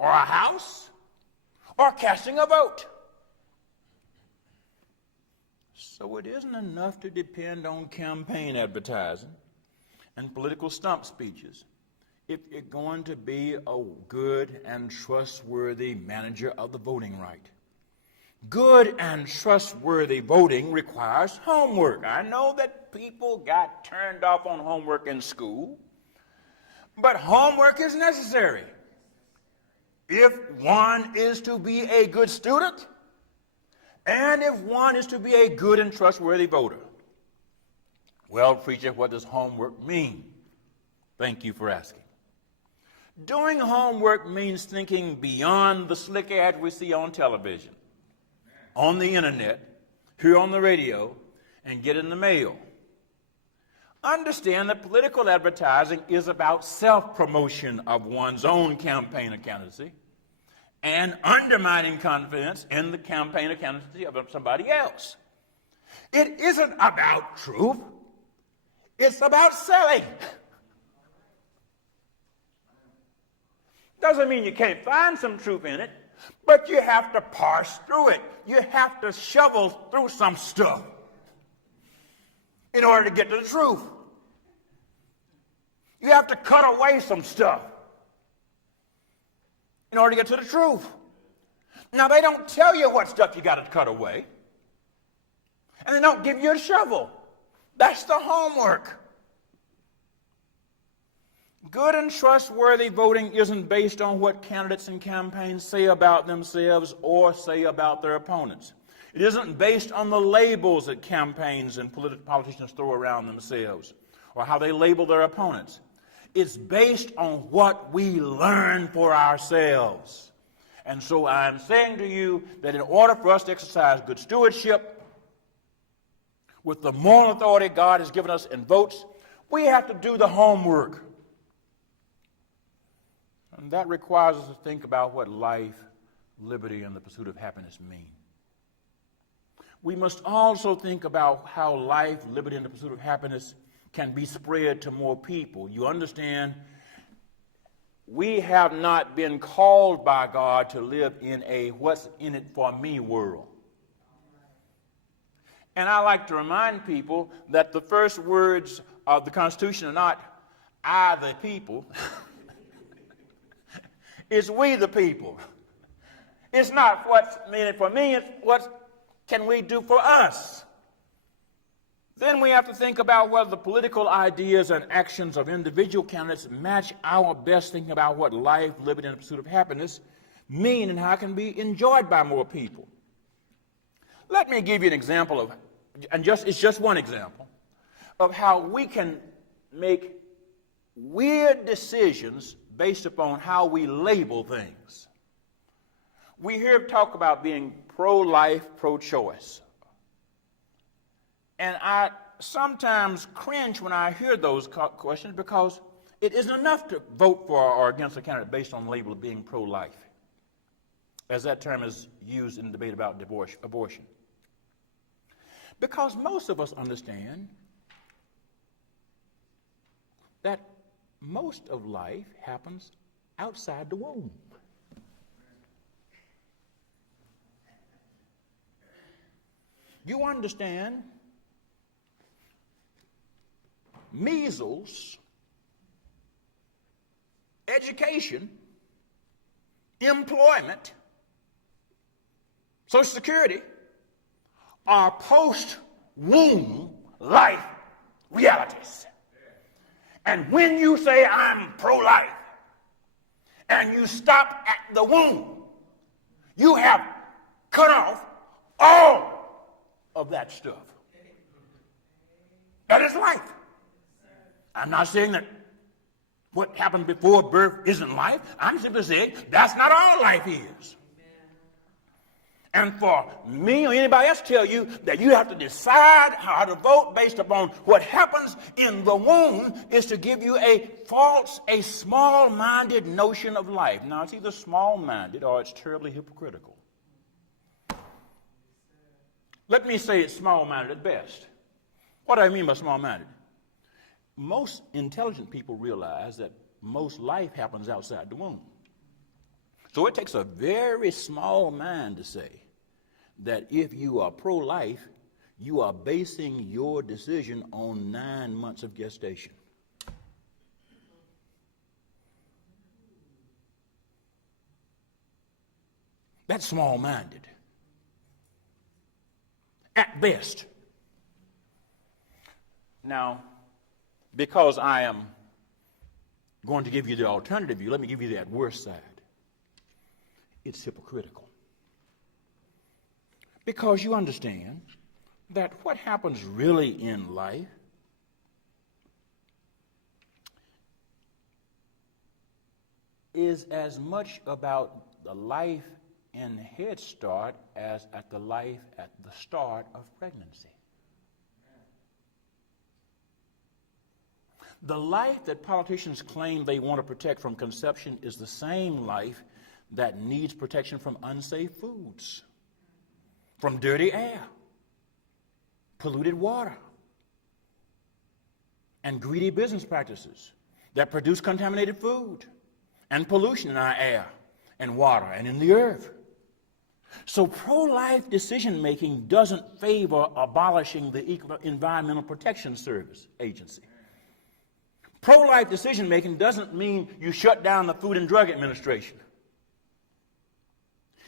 or a house or casting a vote. So it isn't enough to depend on campaign advertising and political stump speeches if you're going to be a good and trustworthy manager of the voting right. Good and trustworthy voting requires homework. I know that people got turned off on homework in school, but homework is necessary if one is to be a good student and if one is to be a good and trustworthy voter. Well, preacher, what does homework mean? Thank you for asking. Doing homework means thinking beyond the slick ads we see on television, on the internet, here on the radio, and get in the mail. Understand that political advertising is about self-promotion of one's own campaign or candidacy and undermining confidence in the campaign or candidacy of somebody else. It isn't about truth. It's about selling. Doesn't mean you can't find some truth in it, but you have to parse through it. You have to shovel through some stuff in order to get to the truth. You have to cut away some stuff in order to get to the truth. Now, they don't tell you what stuff you got to cut away, and they don't give you a shovel. That's the homework. Good and trustworthy voting isn't based on what candidates and campaigns say about themselves or say about their opponents. It isn't based on the labels that campaigns and politicians throw around themselves or how they label their opponents. It's based on what we learn for ourselves. And so I'm saying to you that in order for us to exercise good stewardship with the moral authority God has given us in votes, we have to do the homework. And that requires us to think about what life, liberty, and the pursuit of happiness mean. We must also think about how life, liberty, and the pursuit of happiness can be spread to more people. You understand, we have not been called by God to live in a what's in it for me world. And I like to remind people that the first words of the Constitution are not, I the people. It's we the people. It's not what's in it for me, it's what can we do for us. Then we have to think about whether the political ideas and actions of individual candidates match our best thinking about what life, liberty, and the pursuit of happiness mean and how it can be enjoyed by more people. Let me give you an example of, it's just one example, of how we can make weird decisions based upon how we label things. We hear talk about being pro-life, pro-choice. And I sometimes cringe when I hear those questions because it isn't enough to vote for or against a candidate based on the label of being pro-life, as that term is used in the debate about abortion. Because most of us understand that most of life happens outside the womb. You understand measles, education, employment, Social Security are post-womb life realities. And when you say I'm pro-life and you stop at the womb, you have cut off all of that stuff. That is life. I'm not saying that what happened before birth isn't life. I'm simply saying that's not all life is. And for me or anybody else to tell you that you have to decide how to vote based upon what happens in the womb is to give you a false, a small-minded notion of life. Now, it's either small-minded or it's terribly hypocritical. Let me say it's small-minded at best. What do I mean by small-minded? Most intelligent people realize that most life happens outside the womb. So it takes a very small mind to say that if you are pro-life, you are basing your decision on 9 months of gestation. That's small-minded. At best. Now, because I am going to give you the alternative view, let me give you that worst side. It's hypocritical. Because you understand that what happens really in life is as much about the life in Head Start as at the life at the start of pregnancy. The life that politicians claim they want to protect from conception is the same life that needs protection from unsafe foods, from dirty air, polluted water, and greedy business practices that produce contaminated food and pollution in our air and water and in the earth. So pro-life decision-making doesn't favor abolishing the Environmental Protection Service Agency. Pro-life decision-making doesn't mean you shut down the Food and Drug Administration.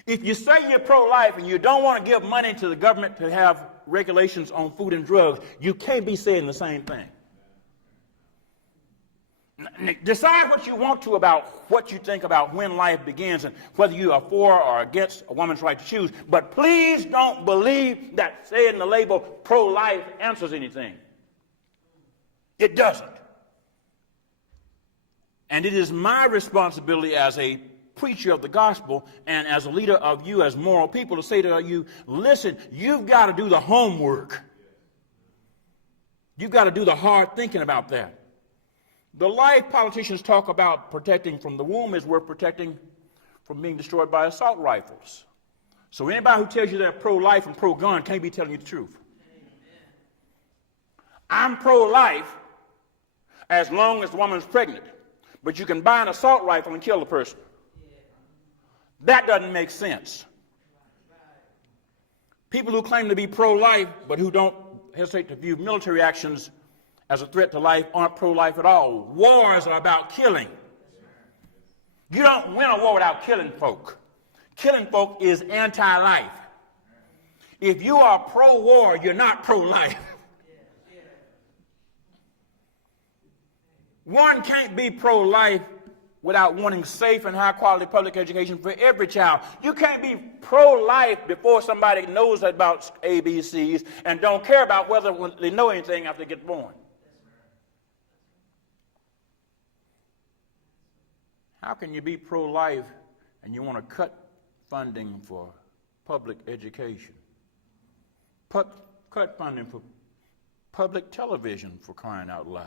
If you say you're pro-life and you don't want to give money to the government to have regulations on food and drugs, you can't be saying the same thing. Decide what you want to about what you think about when life begins and whether you are for or against a woman's right to choose, but please don't believe that saying the label pro-life answers anything. It doesn't. And it is my responsibility as a preacher of the gospel and as a leader of you as moral people to say to you, listen, you've got to do the homework. You've got to do the hard thinking about that. The life politicians talk about protecting from the womb is we're protecting from being destroyed by assault rifles. So anybody who tells you they're pro-life and pro-gun can't be telling you the truth. I'm pro-life as long as the woman's pregnant, but you can buy an assault rifle and kill the person. That doesn't make sense. People who claim to be pro-life but who don't hesitate to view military actions as a threat to life aren't pro-life at all. Wars are about killing. You don't win a war without killing folk. Killing folk is anti-life. If you are pro-war, you're not pro-life. One can't be pro-life without wanting safe and high-quality public education for every child. You can't be pro-life before somebody knows about ABCs and don't care about whether they know anything after they get born. How can you be pro-life and you want to cut funding for public education? Cut funding for public television, for crying out loud.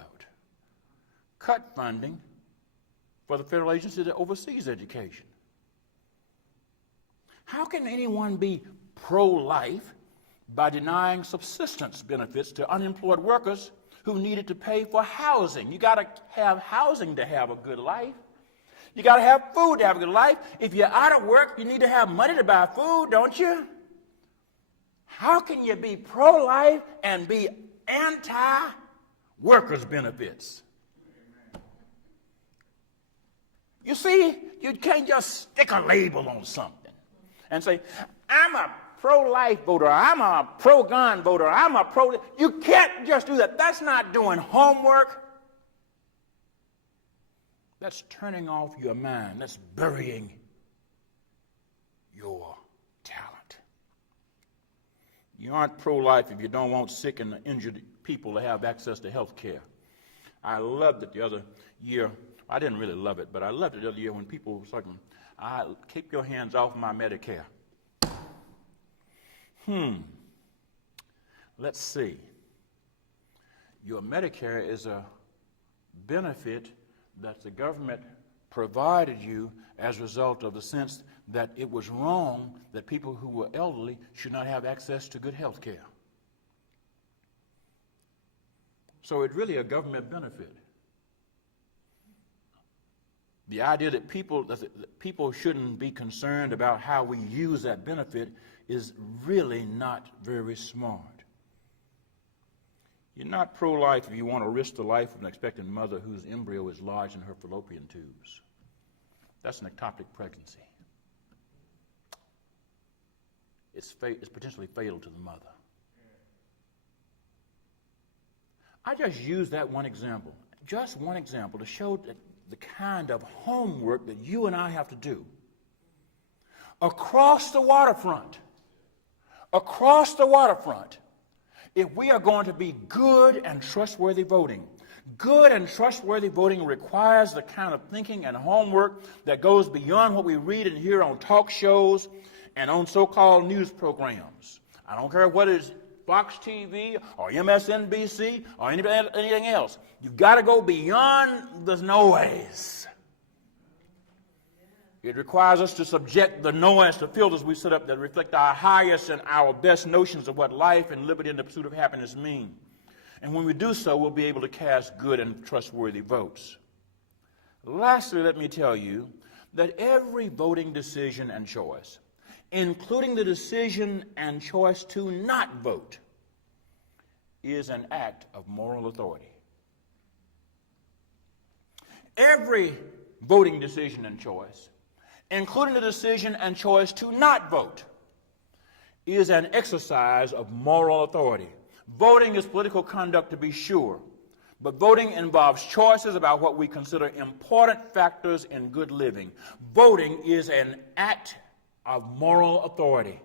Cut funding for the federal agency that oversees education. How can anyone be pro-life by denying subsistence benefits to unemployed workers who needed to pay for housing? You got to have housing to have a good life. You got to have food to have a good life. If you're out of work, you need to have money to buy food, don't you? How can you be pro-life and be anti-workers' benefits? You see, you can't just stick a label on something and say, I'm a pro-life voter, I'm a pro-gun voter, I'm a pro... You can't just do that. That's not doing homework. That's turning off your mind. That's burying your talent. You aren't pro-life if you don't want sick and injured people to have access to health care. I loved it the other year. I didn't really love it, but I loved it the other year when people were saying, keep your hands off my Medicare. Let's see. Your Medicare is a benefit that the government provided you as a result of the sense that it was wrong that people who were elderly should not have access to good health care. So it's really a government benefit. The idea that people shouldn't be concerned about how we use that benefit is really not very smart. You're not pro-life if you want to risk the life of an expectant mother whose embryo is lodged in her fallopian tubes. That's an ectopic pregnancy. It's potentially fatal to the mother. I just used that one example, to show that the kind of homework that you and I have to do across the waterfront, if we are going to be good and trustworthy voting. Good and trustworthy voting requires the kind of thinking and homework that goes beyond what we read and hear on talk shows and on so-called news programs. I don't care what it is, Fox TV or MSNBC or anything else. You've got to go beyond the noise. It requires us to subject the noise to filters we set up that reflect our highest and our best notions of what life and liberty and the pursuit of happiness mean. And when we do so, we'll be able to cast good and trustworthy votes. Lastly, let me tell you that every voting decision and choice, including the decision and choice to not vote, is an act of moral authority. Every voting decision and choice, including the decision and choice to not vote, is an exercise of moral authority. Voting is political conduct, to be sure, but voting involves choices about what we consider important factors in good living. Voting is an act of moral authority.